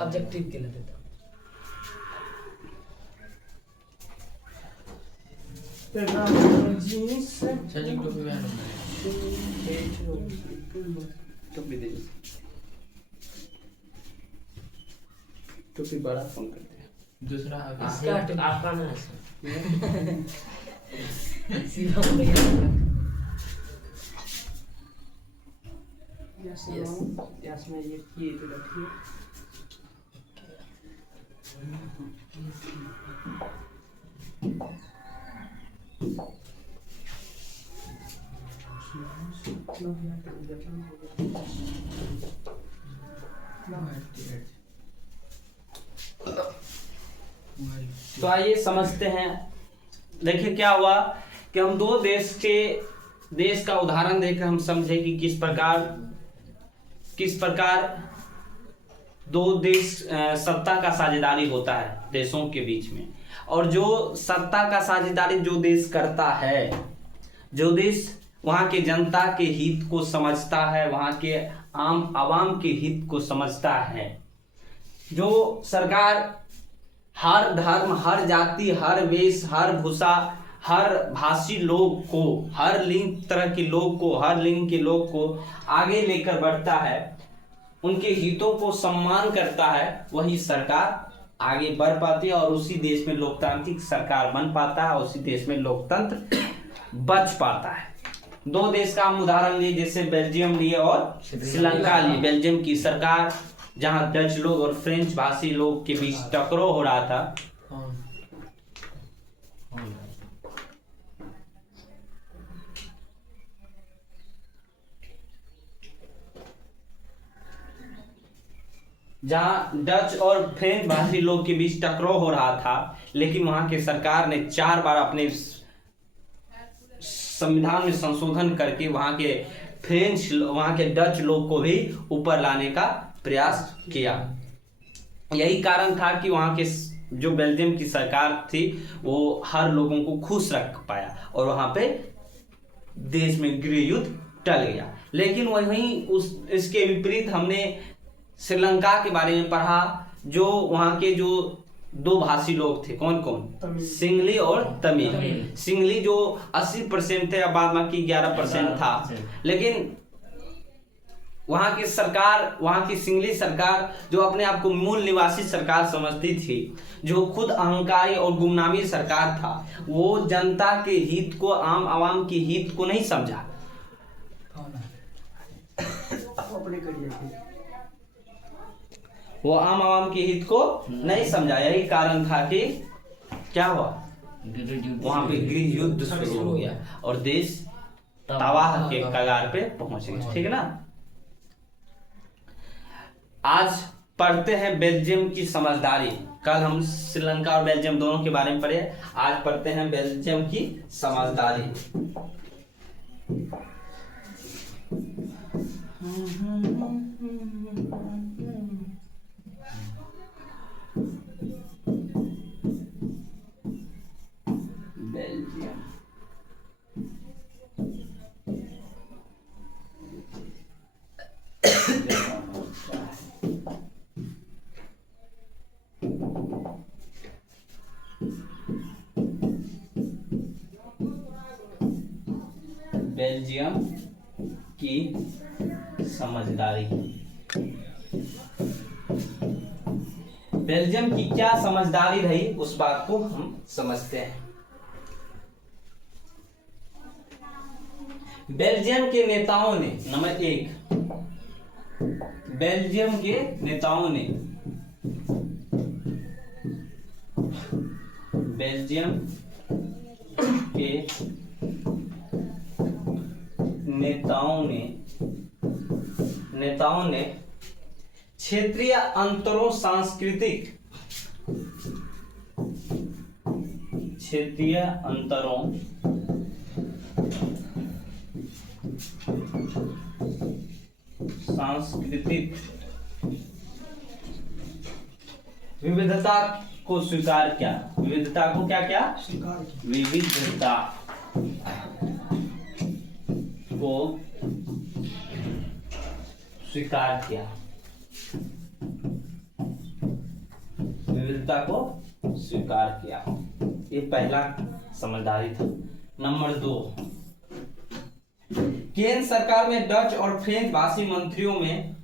Objective के लिए देता टोपी बड़ा फोन करते हैं दूसरा इसका आपका ना सीधा हो गया यस यस में ये तो रखिए तो आइए समझते हैं। देखिए क्या हुआ कि हम दो देश का उदाहरण देकर हम समझे कि किस प्रकार दो देश सत्ता का साझेदारी होता है देशों के बीच में। और जो सत्ता का साझेदारी जो देश करता है, जो देश वहाँ के जनता के हित को समझता है, वहाँ के आम आवाम के हित को समझता है, जो सरकार हर धर्म, हर जाति, हर वेश, हर भूषा, हर भाषी लोग को, हर लिंग तरह के लोग को, हर लिंग के लोग को आगे लेकर बढ़ता है, उनके हितों को सम्मान करता है, वही सरकार आगे बढ़ पाती है और उसी देश में लोकतांत्रिक सरकार बन पाता है, उसी देश में लोकतंत्र बच पाता है। दो देश का हम उदाहरण लिए, जैसे बेल्जियम लिए और श्रीलंका लिए। बेल्जियम की सरकार जहां डच लोग और फ्रेंच भाषी लोग के बीच टकराव हो रहा था, जहां डच और फ्रेंच भाषी लोग के बीच टकराव हो रहा था, लेकिन वहां की सरकार ने 4 बार अपने संविधान में संशोधन करके वहां के डच लोग को भी ऊपर लाने का प्रयास किया। यही कारण था कि वहां के जो बेल्जियम की सरकार थी वो हर लोगों को खुश रख पाया और वहां पे देश में गृह युद्ध टल गया। लेकिन वहीं इसके विपरीत हमने श्रीलंका के बारे में पढ़ा, जो वहां के जो दो भाषी लोग थे, कौन कौन? सिंगली और तमिल। सिंगली जो 80% थे, अब बाद बाकी 11% था। लेकिन वहां की सरकार, वहां की सिंगली सरकार जो अपने आप को मूल निवासी सरकार समझती थी, जो खुद अहंकारी और गुमनामी सरकार था, वो जनता के हित को, आम आवाम के हित को नहीं समझा। वो आम आवाम के हित को नहीं समझा। यही कारण था कि क्या हुआ, वहां पे गृह युद्ध शुरू हो गया और देश तबाह के कगार पे पहुंच गया। ठीक है ना। आज पढ़ते हैं बेल्जियम की समझदारी। कल हम श्रीलंका और बेल्जियम दोनों के बारे में पढ़े, आज पढ़ते हैं बेल्जियम की समझदारी। बेल्जियम की समझदारी। बेल्जियम की क्या समझदारी रही, उस बात को हम समझते हैं। बेल्जियम के नेताओं ने, नंबर 1, बेल्जियम के नेताओं ने, बेल्जियम के नेताओं ने क्षेत्रीय अंतरों, क्षेत्रीय अंतरों, सांस्कृतिक विविधता को स्वीकार किया। विविधता को क्या क्या स्वीकार किया? विविधता को स्वीकार किया। विविधता को स्वीकार किया। ये पहला समझदारी था। नंबर 2, केंद्र सरकार में डच और फ्रेंच भाषी मंत्रियों में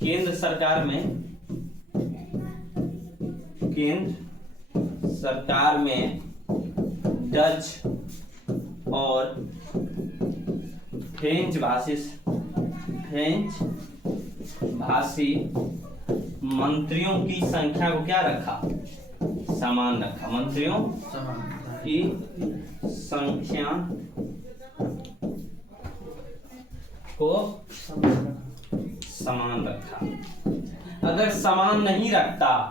केंद्र सरकार में डच और फ्रेंच भाषी मंत्रियों की संख्या को क्या रखा? समान रखा। मंत्रियों की संख्या को समान रखा। अगर समान नहीं रखता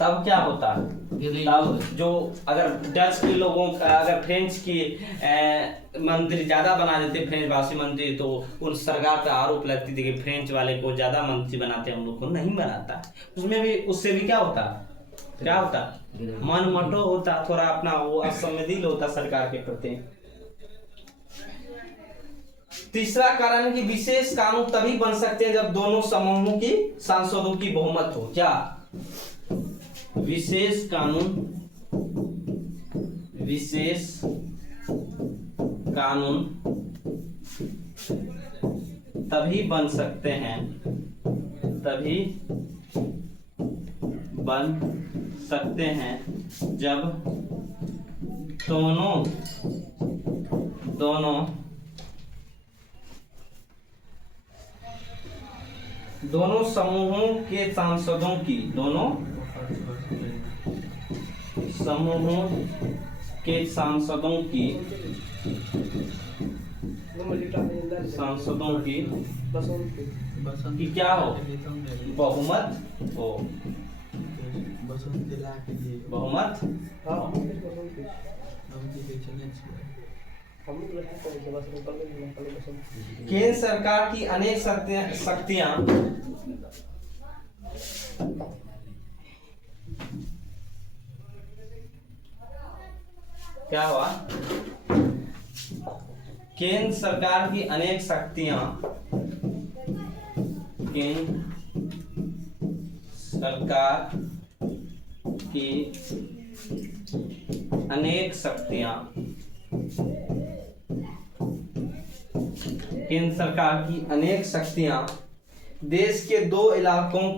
तब क्या होता? तब जो अगर डच के लोगों का, अगर फ्रेंच की मंत्री ज्यादा बना देते, फ्रेंच भाषी मंत्री, तो उन सरकार का आरोप लगती थी कि फ्रेंच वाले को ज्यादा मंत्री बनाते, हम लोग को नहीं बनाता। उसमें भी, उससे भी क्या होता? मनमुटाव होता, थोड़ा अपना वो असंवेदनशील होता सरकार के प्रति। तीसरा कारण कि विशेष कानून तभी बन सकते हैं जब दोनों समूहों की सांसदों की बहुमत हो। क्या? विशेष कानून तभी बन सकते हैं जब दोनों समूहों के सांसदों की कि क्या हो? बहुमत हो। बहुमत केंद्र सरकार की अनेक शक्तियां क्या हुआ? केंद्र सरकार की अनेक शक्तियां देश के दो इलाकों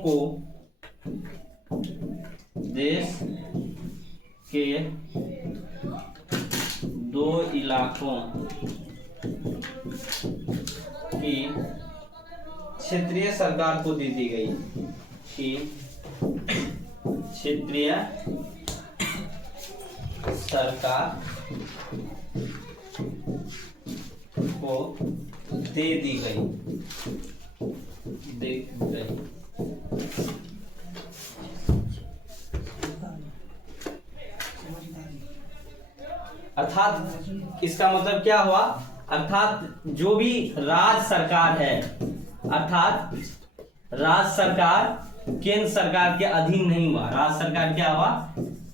की क्षेत्रीय सरकार को दे दी गई कि क्षेत्रीय सरकार को दे दी गई। अर्थात इसका मतलब क्या हुआ? अर्थात जो भी राज्य सरकार है, अर्थात राज्य सरकार केंद्र सरकार के अधीन नहीं हुआ। राज्य सरकार क्या हुआ?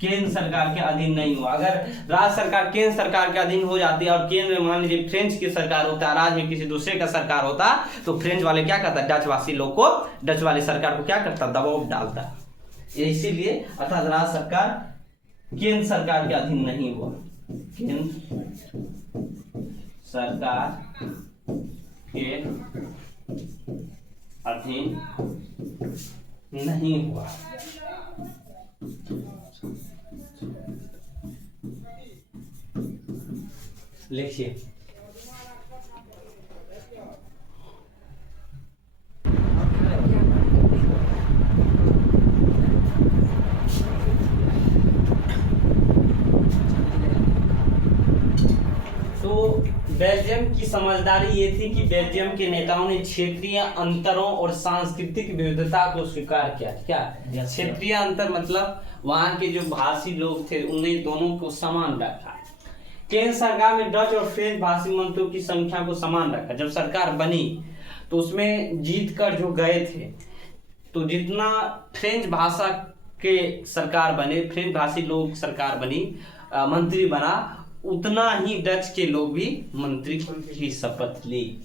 केंद्र सरकार के अधीन नहीं हुआ। अगर राज्य सरकार केंद्र सरकार के अधीन हो जाती है और केंद्र में मान लीजिए फ्रेंच की सरकार होता है, राज्य में किसी दूसरे का सरकार होता, तो फ्रेंच वाले क्या करता? डच वासी लोग को, डच वाली सरकार को क्या करता? दबाव डालता। इसीलिए अर्थात राज्य सरकार केंद्र सरकार के अधीन नहीं हुआ। केंद्र सरकार के अधीन नहीं हुआ। लिखिए। तो बेल्जियम की समझदारी ये थी कि बेल्जियम के नेताओं ने क्षेत्रीय अंतरों और सांस्कृतिक विविधता को स्वीकार किया। क्या क्षेत्रीय अंतर? मतलब वहां के जो भाषी लोग थे उन्हें दोनों को समान रखा। केंद्र सरकार में डच और फ्रेंच भाषी मंत्रियों की संख्या को समान रखा। जब सरकार बनी तो उसमें जीत कर जो गए थे, तो जितना फ्रेंच भाषा के सरकार बने, फ्रेंच भाषी लोग सरकार बनी, मंत्री बना, उतना ही डच के लोग भी मंत्री की शपथ ली।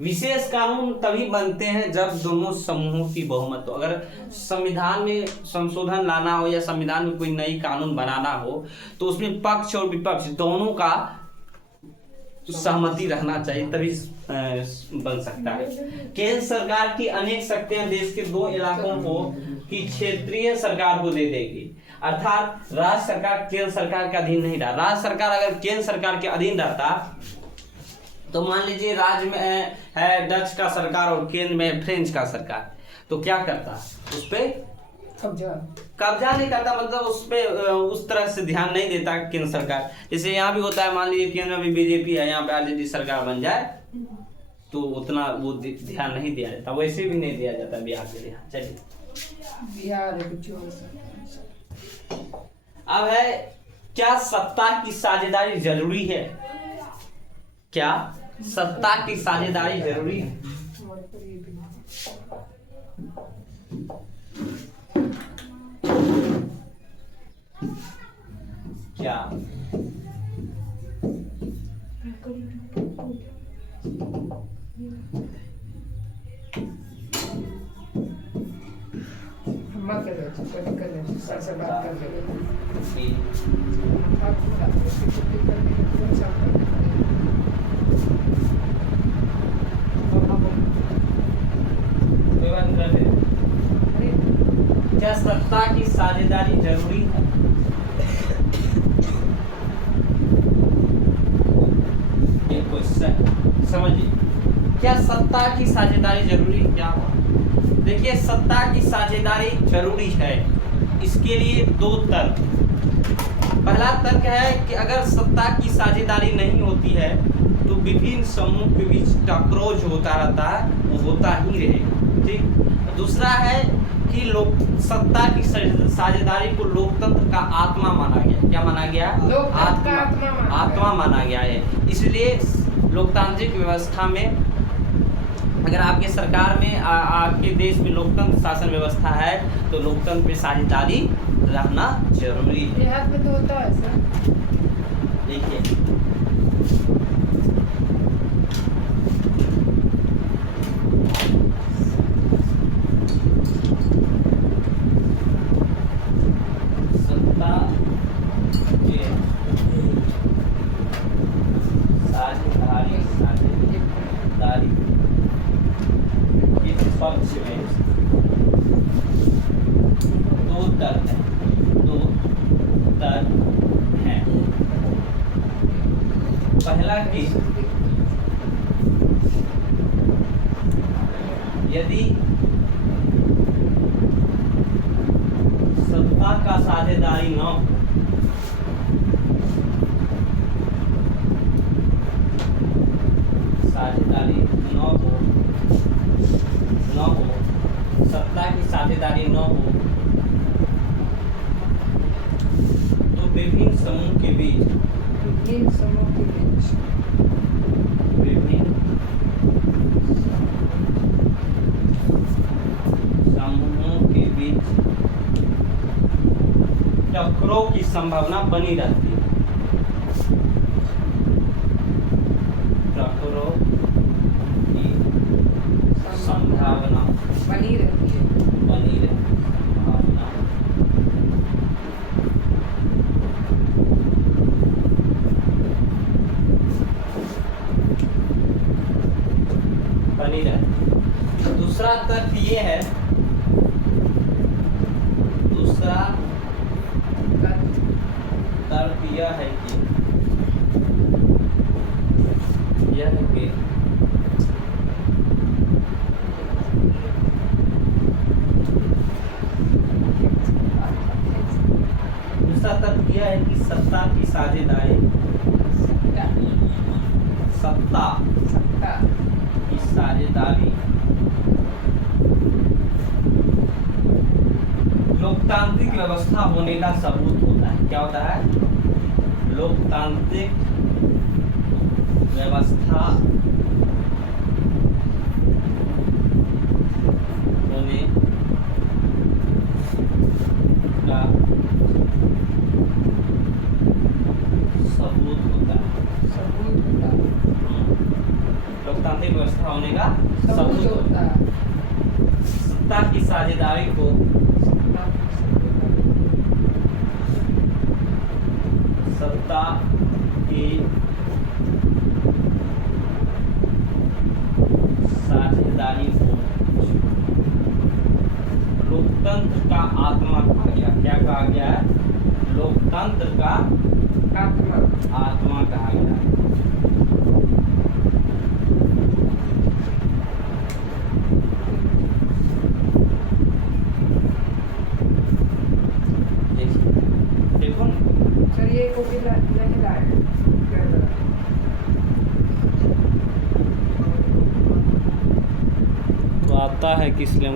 विशेष कानून तभी बनते हैं जब दोनों समूहों की बहुमत हो। अगर संविधान में संशोधन लाना हो या संविधान में कोई नई कानून बनाना हो तो उसमें पक्ष और विपक्ष दोनों का सहमति रहना चाहिए, तभी बन सकता है। केंद्र सरकार की अनेक शक्तियां देश के 2 इलाकों को की क्षेत्रीय सरकार को दे देगी, अर्थात राज्य सरकार केंद्र सरकार के अधीन नहीं रहा। राज्य सरकार अगर केंद्र सरकार के अधीन रहता तो मान लीजिए राज्य में है डच का सरकार और केंद्र में फ्रेंच का सरकार, तो क्या करता, उस पे कब्जा नहीं करता, मतलब उस पे उस तरह से ध्यान नहीं देता केंद्र सरकार। जैसे यहाँ भी होता है, मान लीजिए केंद्र में भी बीजेपी है, यहाँ पे आरजेडी सरकार बन जाए तो उतना वो ध्यान नहीं दिया जाता, वैसे भी नहीं दिया जाता बिहार के लिए। चलिए बिहार अब है, क्या सत्ता की साझेदारी जरूरी है? क्या सत्ता की साझेदारी जरूरी है? क्या क्या सत्ता की साझेदारी जरूरी है? ये क्वेश्चन समझिए, क्या सत्ता की साझेदारी जरूरी है? क्या हुआ? देखिए, सत्ता की साझेदारी जरूरी है, इसके लिए 2 तर्क। पहला तर्क है कि अगर सत्ता की साझेदारी नहीं होती है तो विभिन्न समूह के बीच टकराव जो होता रहता है वो होता ही रहेगा, ठीक। दूसरा है कि लोक सत्ता की साझेदारी को लोकतंत्र का आत्मा माना गया। क्या माना गया? आत्मा माना गया है। इसलिए लोकतांत्रिक व्यवस्था में, अगर आपके सरकार में आपके देश में लोकतंत्र शासन व्यवस्था है तो लोकतंत्र में साझेदारी रहना जरूरी है। देहात में तो होता है सर। देखिए, सत्ता के साझेदारी इस पक्ष में 2 तर्क हैं। पहला कि यदि सत्ता का साझेदारी न हो, सत्ता की साझेदारी न हो तो विभिन्न समूह के बीच टकराव की संभावना बनी रहती है। टकराव की संभावना बनी रहती है। दूसरा तर्क ये है, तर्क यह है कि सत्ता की साझेदारी लोकतांत्रिक व्यवस्था होने का सबूत होता है। क्या होता है? लोकतांत्रिक व्यवस्था होने का सबूत होता है। लोकतांत्रिक व्यवस्था होने का आत्मा कहा गया है। देखो ना, सर ये कॉपी नहीं लाए क्या करा? तो आता है किस लिए